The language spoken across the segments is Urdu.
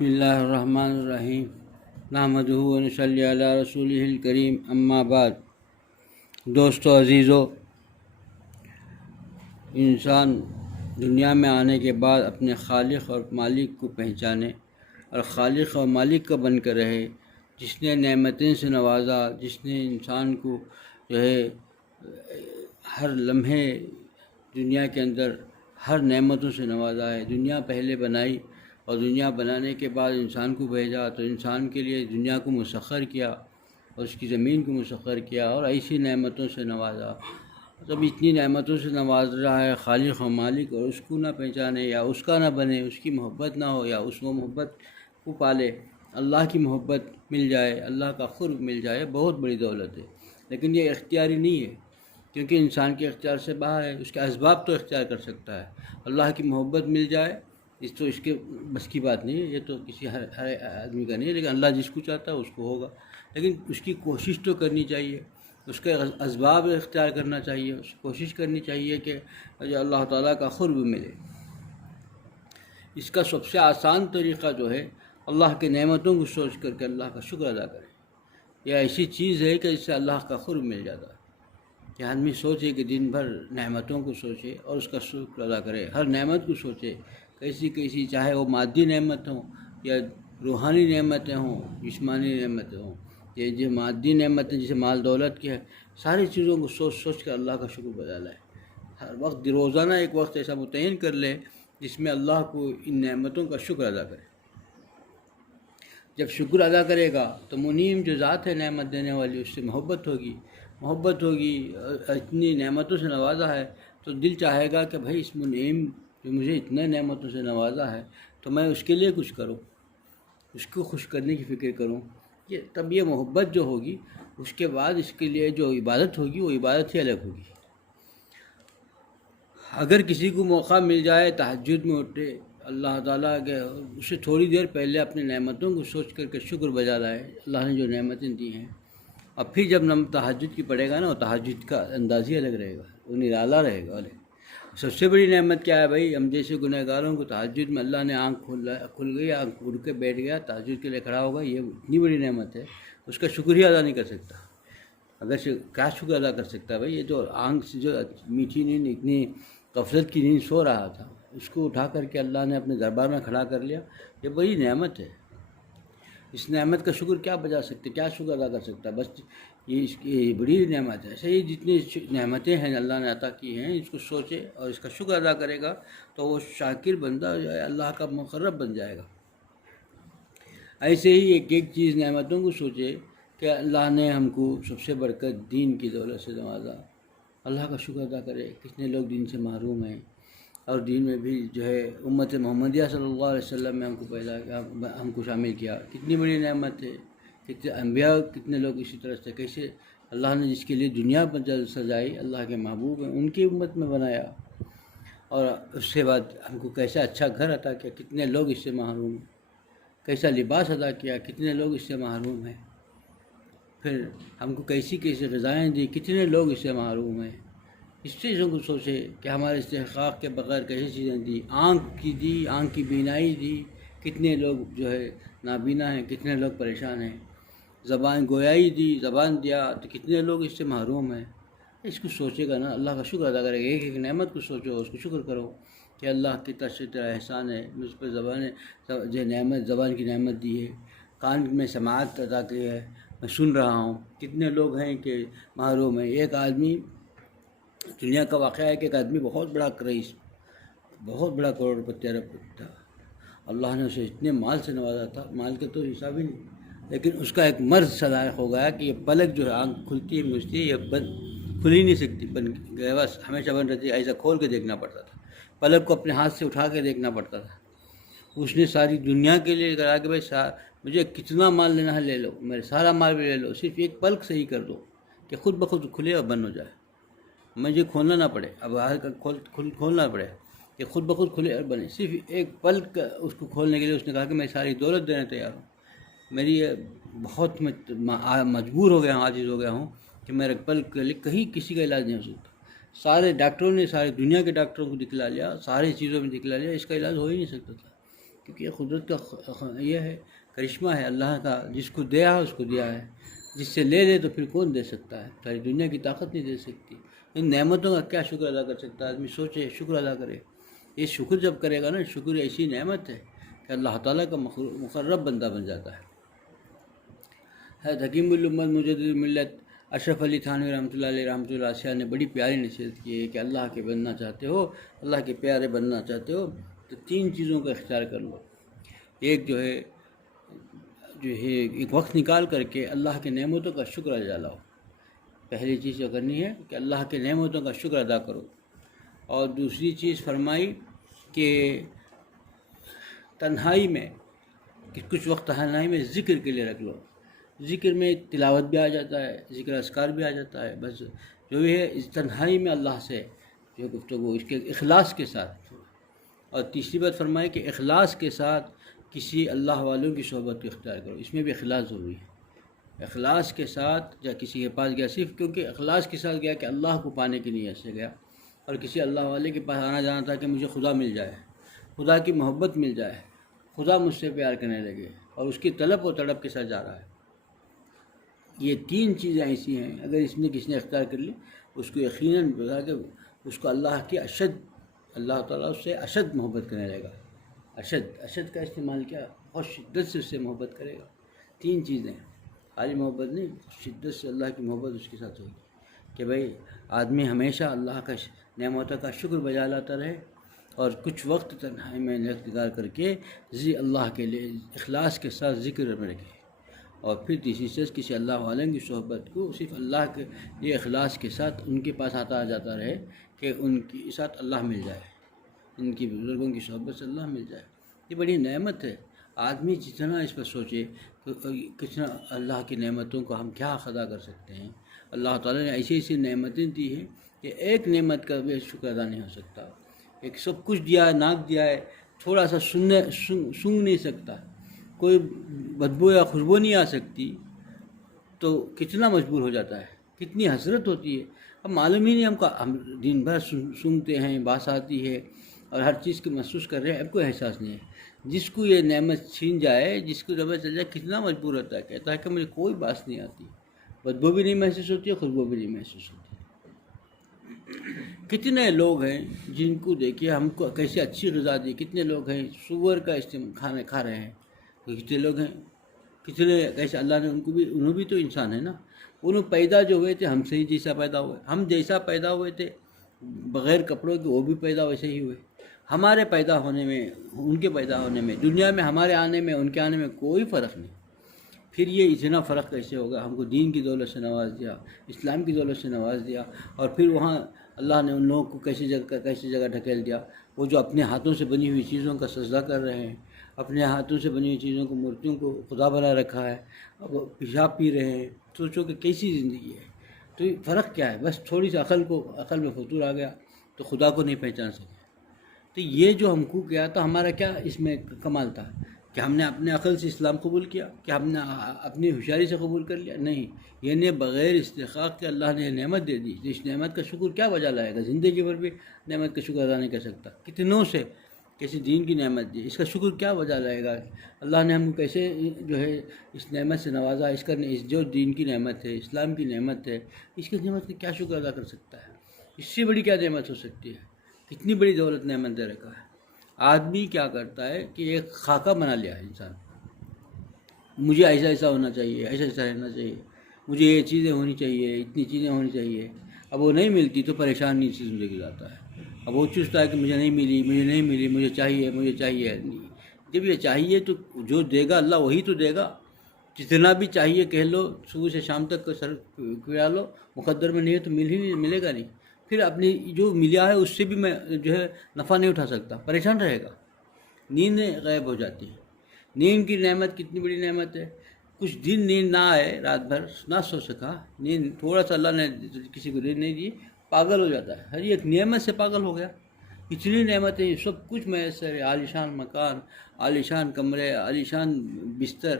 بسم اللہ الرحمن الرحیم نحمدہ و نصلی علی رسولہ الکریم اما بعد۔ دوستو عزیزو، انسان دنیا میں آنے کے بعد اپنے خالق اور مالک کو پہچانے اور خالق اور مالک کا بن کر رہے، جس نے نعمتیں سے نوازا، جس نے انسان کو ہر لمحے دنیا کے اندر ہر نعمتوں سے نوازا ہے۔ دنیا پہلے بنائی اور دنیا بنانے کے بعد انسان کو بھیجا، تو انسان کے لیے دنیا کو مسخر کیا اور اس کی زمین کو مسخر کیا اور ایسی نعمتوں سے نوازا۔ جب اتنی نعمتوں سے نواز رہا ہے خالق و مالک، اور اس کو نہ پہچانے یا اس کا نہ بنے، اس کی محبت نہ ہو یا اس کو محبت کو پالے، اللہ کی محبت مل جائے، اللہ کا قرب مل جائے، بہت بڑی دولت ہے۔ لیکن یہ اختیاری نہیں ہے، کیونکہ انسان کے اختیار سے باہر ہے۔ اس کے اسباب تو اختیار کر سکتا ہے، اللہ کی محبت مل جائے اس کے بس کی بات نہیں ہے، یہ تو کسی ہر آدمی کا نہیں ہے، لیکن اللہ جس کو چاہتا ہے اس کو ہوگا۔ لیکن اس کی کوشش تو کرنی چاہیے، اس کے اسباب اختیار کرنا چاہیے، اس کوشش کرنی چاہیے کہ اللہ تعالیٰ کا قرب ملے۔ اس کا سب سے آسان طریقہ جو ہے، اللہ کے نعمتوں کو سوچ کر کے اللہ کا شکر ادا کرے۔ یہ ایسی چیز ہے کہ اس سے اللہ کا قرب مل جاتا ہے کہ آدمی سوچے کہ دن بھر نعمتوں کو سوچے اور اس کا شکر ادا کرے، ہر نعمت کو سوچے، کیسی چاہے وہ مادی نعمت ہوں یا روحانی نعمتیں ہوں، جسمانی نعمتیں ہوں، یہ جو مادی نعمتیں جیسے مال دولت کی ہے، ساری چیزوں کو سوچ کر اللہ کا شکر ادا لائے۔ ہر وقت روزانہ ایک وقت ایسا متعین کر لے جس میں اللہ کو ان نعمتوں کا شکر ادا کرے۔ جب شکر ادا کرے گا تو منعم جو ذات ہے نعمت دینے والی، اس سے محبت ہوگی، اتنی نعمتوں سے نوازا ہے تو دل چاہے گا کہ بھائی اس منعم جو مجھے اتنے نعمتوں سے نوازا ہے تو میں اس کے لیے کچھ کروں، اس کو خوش کرنے کی فکر کروں۔ تب یہ محبت جو ہوگی، اس کے بعد اس کے لیے جو عبادت ہوگی وہ عبادت ہی الگ ہوگی۔ اگر کسی کو موقع مل جائے تہجد میں اٹھے، اللہ تعالیٰ کے اسے تھوڑی دیر پہلے اپنے نعمتوں کو سوچ کر کے شکر بجا لائے، اللہ نے جو نعمتیں دی ہیں، اور پھر جب تہجد کی پڑھے گا نا، وہ تہجد کا انداز ہی الگ رہے گا، وہ نرالا رہے گا۔ سب سے بڑی نعمت کیا ہے بھائی؟ ہم جیسے گنہگاروں کو تہجد میں اللہ نے آنکھ کھل گئی، آنکھ کھل کے بیٹھ گیا، تہجد کے لیے کھڑا ہوگا، یہ اتنی بڑی نعمت ہے، اس کا شکر ہی ادا نہیں کر سکتا۔ اگر کیا شکر ادا کر سکتا ہے بھائی؟ یہ جو آنکھ سے جو میٹھی نیند، اتنی غفلت کی نیند سو رہا تھا، اس کو اٹھا کر کے اللہ نے اپنے دربار میں کھڑا کر لیا، یہ بڑی نعمت ہے۔ اس نعمت کا شکر کیا بجا سکتے، کیا شکر ادا کر سکتا ہے؟ بس یہ اس کی بڑی نعمت ہے۔ ایسے ہی جتنی نعمتیں ہیں اللہ نے عطا کی ہیں، اس کو سوچے اور اس کا شکر ادا کرے گا تو وہ شاکر بندہ جو ہے اللہ کا مقرب بن جائے گا۔ ایسے ہی ایک ایک چیز نعمتوں کو سوچے کہ اللہ نے ہم کو سب سے بڑھ کر دین کی دولت سے نوازا، اللہ کا شکر ادا کرے۔ کتنے لوگ دین سے محروم ہیں، اور دین میں بھی جو ہے امت محمدیہ صلی اللہ علیہ وسلم میں ہم کو شامل کیا، کتنی بڑی نعمت ہے۔ کتنے انبیاء، کتنے لوگ اسی طرح سے، کیسے اللہ نے جس کے لیے دنیا پر سجائی، اللہ کے محبوب ہیں، ان کی امت میں بنایا، اور اس کے بعد ہم کو کیسا اچھا گھر عطا کیا، کتنے لوگ اس سے محروم ہیں، کیسا لباس عطا کیا، کتنے لوگ اس سے محروم ہیں، پھر ہم کو کیسی غذائیں دی، کتنے لوگ اس سے محروم ہیں۔ اس چیزوں کو سوچے کہ ہمارے استحقاق کے بغیر کیسی چیزیں دی، آنکھ کی دی، آنکھ کی بینائی دی، کتنے لوگ جو ہے نابینا ہیں، کتنے لوگ پریشان ہیں، زبان گویائی دی، زبان دیا، تو کتنے لوگ اس سے محروم ہیں۔ اس کو سوچے گا نا، اللہ کا شکر ادا کرے گا۔ ایک ایک نعمت کو سوچو، اس کو شکر کرو کہ اللہ کی طرف سے تیرا احسان ہے، مجھ پر زبان کی نعمت دی ہے، کان میں سماعت عطا کی ہے، میں سن رہا ہوں۔ کتنے لوگ ہیں کہ محروم ہیں۔ ایک آدمی، دنیا کا واقعہ ہے کہ ایک آدمی بہت بڑا رئیس، بہت بڑا کروڑ پتی تھا، اللہ نے اسے اتنے مال سے نوازا تھا، مال کا تو حساب ہی نہیں، لیکن اس کا ایک مرض صلاح ہو گیا کہ یہ پلک جو ہے آنکھ کھلتی ہے مجھتی ہے، یہ بند کھل ہی نہیں سکتی، بند بس ہمیشہ بند رہتی ہے، ایسا کھول کے دیکھنا پڑتا تھا، پلک کو اپنے ہاتھ سے اٹھا کے دیکھنا پڑتا تھا۔ اس نے ساری دنیا کے لیے کہا کہ بھائی مجھے کتنا مال لینا ہے لے لو، میرے سارا مال بھی لے لو، صرف ایک پلک صحیح کر دو کہ خود بخود کھلے اور بند ہو جائے، مجھے کھولنا نہ پڑے، اب باہر کا کھولنا پڑے کہ خود بخود کھلے اور بنے، صرف ایک پلک اس کو کھولنے کے لیے اس نے کہا کہ میں ساری دولت دینے تیار ہوں، میری بہت مجبور ہو گیا ہوں، عاجز ہو گیا ہوں کہ میرے پلک کے لیے کہیں کسی کا علاج نہیں ہو سکتا۔ سارے ڈاکٹروں نے، ساری دنیا کے ڈاکٹروں کو دکھلا لیا، ساری چیزوں میں دکھلا لیا، اس کا علاج ہو ہی نہیں سکتا تھا۔ کیونکہ یہ قدرت کا یہ ہے، کرشمہ ہے اللہ کا، جس کو دیا ہے اس کو دیا ہے، جس سے لے لے تو پھر کون دے سکتا ہے؟ ساری دنیا کی طاقت نہیں دے سکتی۔ ان نعمتوں کا کیا شکر ادا کر سکتا ہے آدمی؟ سوچے، شکر ادا کرے۔ یہ شکر جب کرے گا نا، شکر ایسی نعمت ہے کہ اللہ تعالیٰ کا مقرب بندہ بن جاتا ہے۔ حضرت حکیم الامت مجدد ملت اشرف علی تھانوی رحمۃ اللہ علیہ علیہ نے بڑی پیاری نصیحت کی ہے کہ اللہ کے بننا چاہتے ہو، اللہ کے پیارے بننا چاہتے ہو تو 3 چیزوں کا اختیار کر لو۔ ایک جو ہے ایک وقت نکال کر کے اللہ کے نعمتوں کا شکر ادا لاؤ۔ پہلی چیز جو کرنی ہے کہ اللہ کے نعمتوں کا شکر ادا کرو، اور دوسری چیز فرمائی کہ تنہائی میں کچھ وقت تنہائی میں ذکر کے لیے رکھ لو۔ ذکر میں تلاوت بھی آ جاتا ہے، ذکر اذکار بھی آ جاتا ہے، بس جو ہے اس تنہائی میں اللہ سے جو گفتگو اس کے اخلاص کے ساتھ۔ اور تیسری بات فرمائی کہ اخلاص کے ساتھ کسی اللہ والوں کی صحبت کو اختیار کرو، اس میں بھی اخلاص ضروری ہے۔ اخلاص کے ساتھ یا کسی کے پاس گیا صرف کیونکہ اخلاص کے ساتھ گیا کہ اللہ کو پانے کی نیت سے گیا، اور کسی اللہ والے کے پاس آنا جانا تھا کہ مجھے خدا مل جائے، خدا کی محبت مل جائے، خدا مجھ سے پیار کرنے لگے، اور اس کی طلب و تڑپ کے ساتھ جا رہا ہے۔ یہ 3 چیزیں ایسی ہیں، اگر اس میں کسی نے اختیار کر لی اس کو یقیناً بتا کہ اس کو اللہ کی اللہ تعالیٰ اس سے اشد محبت کرنے لگے گا۔ اشد کا استعمال کیا؟ بہت شدت سے اس سے محبت کرے گا۔ 3 چیزیں، خالی محبت نہیں، شدت سے اللہ کی محبت اس کے ساتھ ہوگی کہ بھائی آدمی ہمیشہ اللہ کا نعمتوں کا شکر بجا لاتا رہے، اور کچھ وقت تنہائی میں انتظار کر کے اللہ کے لیے اخلاص کے ساتھ ذکر میں رکھے، اور پھر تیسری چیز کسی اللہ والوں کی صحبت کو صرف اللہ کے لیے اخلاص کے ساتھ ان کے پاس آتا جاتا رہے کہ ان کے ساتھ اللہ مل جائے، ان کی بزرگوں کی صحبت سے اللہ مل جائے۔ یہ بڑی نعمت ہے۔ آدمی جتنا اس پر سوچے کتنا اللہ کی نعمتوں کو ہم کیا ادا کر سکتے ہیں۔ اللہ تعالیٰ نے ایسی ایسی نعمتیں دی ہیں کہ ایک نعمت کا بھی شکر ادا نہیں ہو سکتا۔ ایک سب کچھ دیا ہے، ناک دیا ہے، تھوڑا سا سونگ نہیں سکتا، کوئی بدبو یا خوشبو نہیں آ سکتی، تو کتنا مجبور ہو جاتا ہے، کتنی حسرت ہوتی ہے۔ اب معلوم ہی نہیں ہم دن بھر سونگتے ہیں، باس آتی ہے اور ہر چیز کو محسوس کر رہے ہیں، اب کوئی احساس نہیں ہے۔ جس کو یہ نعمت چھین جائے، جس کو جب چل جائے، کتنا مجبور ہوتا ہے، کہتا ہے کہ مجھے کوئی باس نہیں آتی، بدبو بھی نہیں محسوس ہوتی ہے، خوشبو بھی نہیں محسوس ہوتی۔ کتنے لوگ ہیں جن کو دیکھیے ہم کو کیسے اچھی غذا دی، کتنے لوگ ہیں سور کا کھانے کھا رہے ہیں، کتنے لوگ ہیں کیسے اللہ نے انہوں بھی تو انسان ہے نا، انہوں پیدا جو ہوئے تھے ہم سے ہی جیسا پیدا ہوئے، ہم جیسا پیدا ہوئے تھے بغیر کپڑوں کے، وہ بھی پیدا ویسے ہی ہوئے۔ ہمارے پیدا ہونے میں ان کے پیدا ہونے میں، دنیا میں ہمارے آنے میں ان کے آنے میں کوئی فرق نہیں۔ پھر یہ اتنا فرق کیسے ہوگا؟ ہم کو دین کی دولت سے نواز دیا، اسلام کی دولت سے نواز دیا، اور پھر وہاں اللہ نے ان لوگوں کو کیسی جگہ ڈھکیل دیا، وہ جو اپنے ہاتھوں سے بنی ہوئی چیزوں کا سجدہ کر رہے ہیں، اپنے ہاتھوں سے بنی ہوئی چیزوں کو، مورتیوں کو خدا بنا رکھا ہے، اب پیشاب پی رہے ہیں۔ سوچو کہ کیسی زندگی ہے۔ تو فرق کیا ہے؟ بس تھوڑی سی عقل میں فطور آ گیا تو خدا کو نہیں پہچان سکے۔ تو یہ جو ہم کو کیا تھا، ہمارا کیا اس میں کمال تھا کہ ہم نے اپنے عقل سے اسلام قبول کیا، کہ ہم نے اپنی ہوشیاری سے قبول کر لیا؟ نہیں، یہ نے بغیر استحقاق کے اللہ نے نعمت دے دی، اس نعمت کا شکر کیا بجا لائے گا؟ زندگی بھر بھی نعمت کا شکر ادا نہیں کر سکتا۔ کتنوں سے کسی دین کی نعمت دی، اس کا شکر کیا بجا لائے گا؟ اللہ نے ہم کو کیسے جو ہے اس نعمت سے نوازا، اس جو دین کی نعمت ہے، اسلام کی نعمت ہے، اس کی نعمت کا کیا شکر ادا کر سکتا ہے؟ اس سے بڑی کیا نعمت ہو سکتی ہے؟ کتنی بڑی دولت نعمت دے رکھا ہے۔ آدمی کیا کرتا ہے کہ ایک خاکہ بنا لیا ہے انسان، مجھے ایسا ہونا چاہیے، ایسا رہنا چاہیے، مجھے یہ چیزیں ہونی چاہیے، اتنی چیزیں ہونی چاہیے۔ اب وہ نہیں ملتی تو پریشان نہیں سے زندگی گزارتا ہے۔ اب وہ چوستا ہے کہ مجھے نہیں ملی، مجھے چاہیے نہیں۔ جب یہ چاہیے تو جو دے گا اللہ وہی تو دے گا۔ جتنا بھی چاہیے کہہ لو، صبح سے شام تک سر پھرا لو، مقدر میں نہیں ہے تو ملے گا نہیں۔ پھر اپنی جو ملا ہے اس سے بھی میں جو ہے نفع نہیں اٹھا سکتا، پریشان رہے گا۔ نیند غائب ہو جاتی ہے۔ نیند کی نعمت کتنی بڑی نعمت ہے۔ کچھ دن نیند نہ آئے، رات بھر نہ سو سکا، نیند تھوڑا سا اللہ نے کسی کو نیند نہیں دی، پاگل ہو جاتا ہے، ہر ایک نعمت سے پاگل ہو گیا۔ اتنی نعمتیں، سب کچھ میسر ہے، عالیشان مکان، عالیشان کمرے، عالیشان بستر،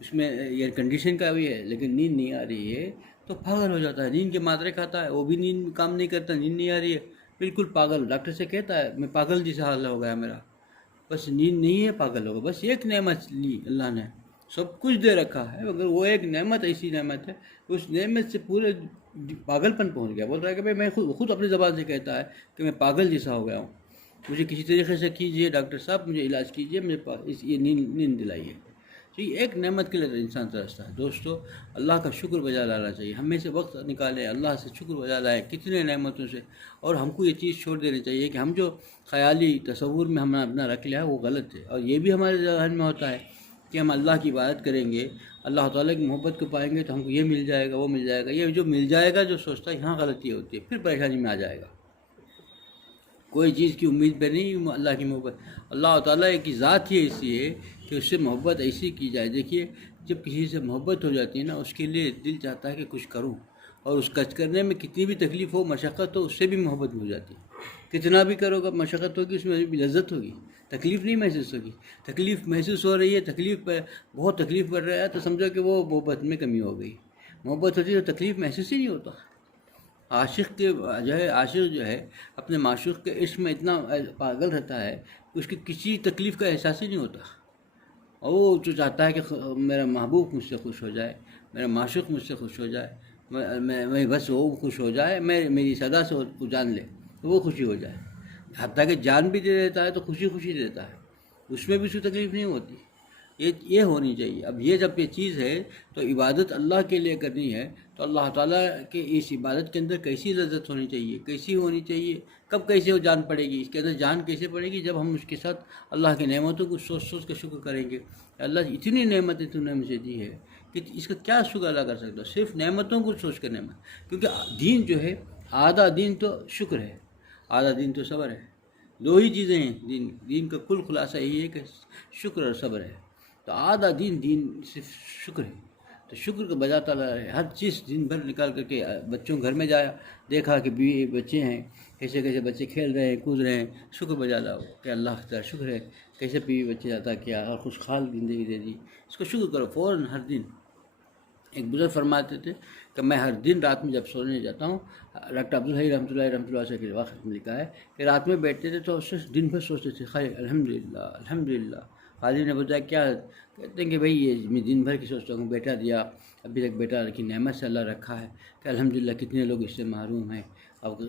اس میں ایئر کنڈیشن کا بھی ہے، لیکن نیند نہیں آ رہی ہے تو پاگل ہو جاتا ہے۔ نیند کے ماترے کھاتا ہے، وہ بھی نیند کام نہیں کرتا، نیند نہیں آ رہی ہے، بالکل پاگل۔ ڈاکٹر سے کہتا ہے میں پاگل جیسا حال ہو گیا میرا، بس نیند نہیں ہے پاگل ہوگا. بس ایک نعمت لی اللہ نے, سب کچھ دے رکھا ہے, مگر وہ ایک نعمت ایسی نعمت ہے اس نعمت سے پورے پاگل پن پہنچ گیا. بول رہا ہے کہ میں خود اپنی زبان سے کہتا ہے کہ میں پاگل جیسا ہو گیا ہوں, مجھے کسی طریقے سے کیجیے ڈاکٹر صاحب, مجھے علاج کیجیے, مجھے یہ نیند دلائیے. تو یہ ایک نعمت کے لیے انسان ترستا ہے. دوستو, اللہ کا شکر بجا لانا چاہیے, ہمیں سے وقت نکالیں, اللہ سے شکر بجا لائیں کتنے نعمتوں سے. اور ہم کو یہ چیز چھوڑ دینی چاہیے کہ ہم جو خیالی تصور میں ہم نے اپنا رکھ لیا ہے وہ غلط ہے. اور یہ بھی ہمارے ذہن میں ہوتا ہے کہ ہم اللہ کی عبادت کریں گے, اللہ تعالیٰ کی محبت کو پائیں گے تو ہم کو یہ مل جائے گا, وہ مل جائے گا. یہ جو مل جائے گا جو سوچتا ہے, یہاں غلطی ہوتی ہے, پھر پریشانی میں آ جائے گا. کوئی چیز کی امید پہ نہیں اللہ کی محبت. اللہ تعالیٰ کی ذات ہی ایسی ہے کہ اس سے محبت ایسی کی جائے. دیکھیے, جب کسی سے محبت ہو جاتی ہے نا, اس کے لیے دل چاہتا ہے کہ کچھ کروں, اور اس کچھ کرنے میں کتنی بھی تکلیف ہو, مشقت ہو, اس سے بھی محبت ہو جاتی ہے. کتنا بھی کرو گا مشقت ہوگی, اس میں بھی لذت ہوگی, تکلیف نہیں محسوس ہوگی. تکلیف محسوس ہو رہی ہے, تکلیف پہ بہت تکلیف کر رہا ہے, تو سمجھو کہ وہ محبت میں کمی ہو گئی. محبت ہوتی ہے تو تکلیف محسوس ہی نہیں ہوتا. عاشق جو ہے اپنے معشوق کے عشق میں اتنا پاگل رہتا ہے کہ اس کی کسی تکلیف کا احساس ہی نہیں ہوتا. اور وہ جو چاہتا ہے کہ میرا محبوب مجھ سے خوش ہو جائے, میرا معشوق مجھ سے خوش ہو جائے, میں بس وہ خوش ہو جائے, میری صدا سے وہ جان لے تو وہ خوشی ہو جائے. حتیٰ کہ جان بھی دے دیتا ہے تو خوشی خوشی دیتا ہے, اس میں بھی اس کو تکلیف نہیں ہوتی. یہ ہونی چاہیے. اب یہ جب یہ چیز ہے تو عبادت اللہ کے لیے کرنی ہے, تو اللہ تعالیٰ کے اس عبادت کے اندر کیسی لذت ہونی چاہیے, کیسی ہونی چاہیے, کب کیسے وہ جان پڑے گی. اس کے اندر جان کیسے پڑے گی, جب ہم اس کے ساتھ اللہ کی نعمتوں کو سوچ سوچ کے شکر کریں گے. اللہ اتنی نعمتیں تو نے مجھے دی ہے کہ اس کا کیا شکر ادا کر سکتا ہوں, صرف نعمتوں کو سوچ کر نعمت. کیونکہ دین جو ہے, آدھا دین تو شکر ہے, آدھا دین تو صبر ہے. دو ہی چیزیں ہیں دین کا کل خلاصہ یہی ہے کہ شکر اور صبر ہے. تو آدھا دین صرف شکر ہے. تو شکر کا بجاتا ہے, ہر چیز دن بھر نکال کر کے بچوں گھر میں جایا, دیکھا کہ بیوی بچے ہیں, کیسے کیسے بچے کھیل رہے ہیں, کود رہے ہیں, شکر بجا لاؤ کہ اللہ کا شکر ہے, کیسے بیوی بچے عطا کیا اور خوشحال زندگی دے دی. اس کو شکر کرو فوراً ہر دن. ایک بزرگ فرماتے تھے کہ میں ہر دن رات میں جب سونے جاتا ہوں, ڈاکٹر عبدالحی رحمۃ اللہ سے کے واقعہ میں لکھا ہے کہ رات میں بیٹھتے تھے تو اس دن بھر سوچتے تھے خیر الحمدللہ الحمدللہ. خالد نے بتایا کیا, کہتے ہیں کہ بھائی یہ میں دن بھر کی سوچتا ہوں, بیٹا دیا ابھی تک, بیٹا کی نعمت سے اللہ رکھا ہے کہ الحمدللہ کتنے لوگ اس سے محروم ہیں, اب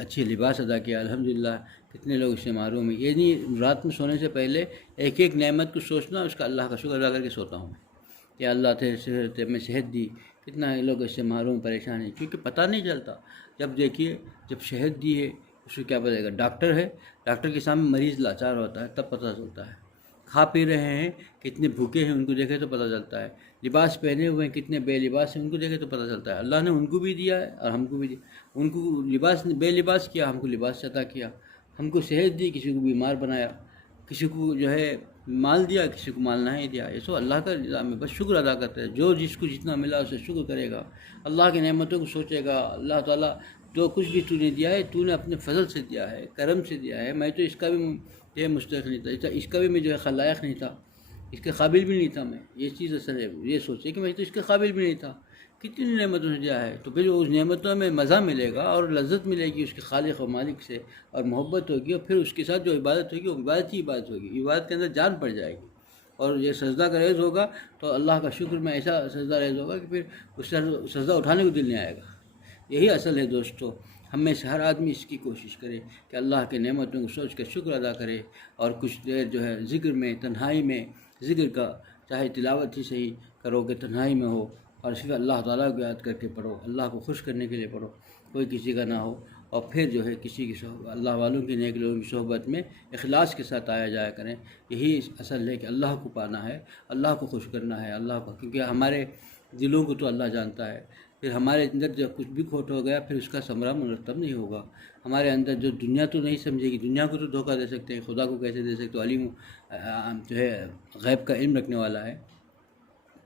اچھی لباس ادا کیا الحمدللہ کتنے لوگ اس سے محروم ہیں. یہ نہیں رات میں سونے سے پہلے ایک ایک نعمت کو سوچنا, اس کا اللہ کا شکر ادا کر کے سوتا ہوں کہ اللہ تیرے میں صحت دی, کتنا لوگ اس سے محروم پریشان ہیں. کیونکہ پتہ نہیں چلتا. جب دیکھیے جب صحت دی ہے اس کو کیا پتہ گا, ڈاکٹر ہے, ڈاکٹر کے سامنے مریض لاچار ہوتا ہے تب پتہ چلتا ہے. کھا پی رہے ہیں, کتنے بھوکے ہیں ان کو دیکھے تو پتہ چلتا ہے. لباس پہنے ہوئے ہیں, کتنے بے لباس ہیں ان کو دیکھے تو پتہ چلتا ہے. اللہ نے ان کو بھی دیا ہے اور ہم کو بھی دیا. ان کو لباس بے لباس کیا, ہم کو لباس عطا کیا. ہم کو صحت دی, کسی کو بیمار بنایا, کسی کو جو ہے مال دیا, کسی کو مال نہیں دیا. یہ سو اللہ کا نظام ہے, بس شکر ادا کرتے ہیں. جو جس کو جتنا ملا اسے شکر کرے گا, اللہ کی نعمتوں کو سوچے گا. اللہ تعالیٰ جو کچھ بھی تو نے دیا ہے, تو نے اپنے فضل سے دیا ہے, کرم سے دیا ہے. میں تو اس کا بھی یہ مستحق نہیں تھا, اس کا بھی میں جو ہے خلائق نہیں تھا, اس کے قابل بھی نہیں تھا میں. یہ چیز اصل ہے, یہ سوچے کہ میں تو اس کے قابل بھی نہیں تھا. کتنی نعمتوں سے دیا ہے, تو پھر اس نعمتوں میں مزہ ملے گا اور لذت ملے گی اس کے خالق و مالک سے, اور محبت ہوگی, اور پھر اس کے ساتھ جو عبادت ہوگی وہ عبادت ہی عبادت ہوگی. عبادت کے اندر جان پڑ جائے گی, اور یہ سجدہ کا ریز ہوگا تو اللہ کا شکر میں ایسا سجدہ ریز ہوگا کہ پھر اس سجدہ اٹھانے کو دل نہیں آئے گا. یہی اصل ہے دوستو. ہم میں سے ہر آدمی اس کی کوشش کرے کہ اللہ کے نعمتوں کو سوچ کر شکر ادا کرے, اور کچھ دیر جو ہے ذکر میں, تنہائی میں ذکر کا, چاہے تلاوت ہی صحیح کرو کہ تنہائی میں ہو, اور صرف اللہ تعالیٰ کو یاد کر کے پڑھو, اللہ کو خوش کرنے کے لیے پڑھو, کوئی کسی کا نہ ہو. اور پھر جو ہے کسی کی اللہ والوں کی نیک لوگوں کی صحبت میں اخلاص کے ساتھ آیا جایا کریں. یہی اصل ہے کہ اللہ کو پانا ہے, اللہ کو خوش کرنا ہے, اللہ کو, کیونکہ ہمارے دلوں کو تو اللہ جانتا ہے. پھر ہمارے اندر جب کچھ بھی کھوٹ ہو گیا پھر اس کا ثمرہ مرتب نہیں ہوگا. ہمارے اندر جو دنیا تو نہیں سمجھے گی, دنیا کو تو دھوکہ دے سکتے ہیں, خدا کو کیسے دے سکتے؟ علیم جو ہے غیب کا علم رکھنے والا ہے,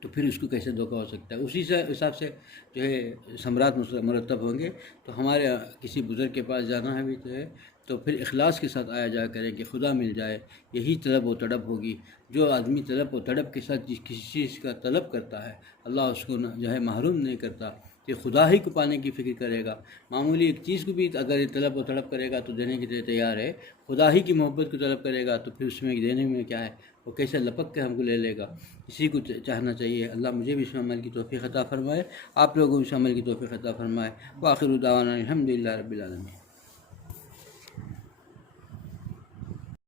تو پھر اس کو کیسے دھوکہ ہو سکتا ہے؟ اسی سے حساب سے جو ہے ثمرات مرتب ہوں گے. تو ہمارے کسی بزرگ کے پاس جانا ہے بھی تو ہے, تو پھر اخلاص کے ساتھ آیا جایا کریں کہ خدا مل جائے. یہی طلب و تڑپ ہوگی. جو آدمی طلب و تڑپ کے ساتھ کسی چیز کا طلب کرتا ہے, اللہ اس کو جو ہے محروم نہیں کرتا. کہ خدا ہی کو پانے کی فکر کرے گا، معمولی ایک چیز کو بھی اگر یہ طلب و طلب کرے گا تو دینے کے لیے تیار ہے، خدا ہی کی محبت کو طلب کرے گا تو پھر اس میں دینے میں کیا ہے، وہ کیسے لپک کے ہم کو لے لے گا۔ اسی کو چاہنا چاہیے۔ اللہ مجھے بھی اس میں عمل کی توفیق عطا فرمائے، آپ لوگوں کو اس عمل کی توفیق عطا فرمائے۔ وآخر دعوانا الحمدللہ رب العالمین۔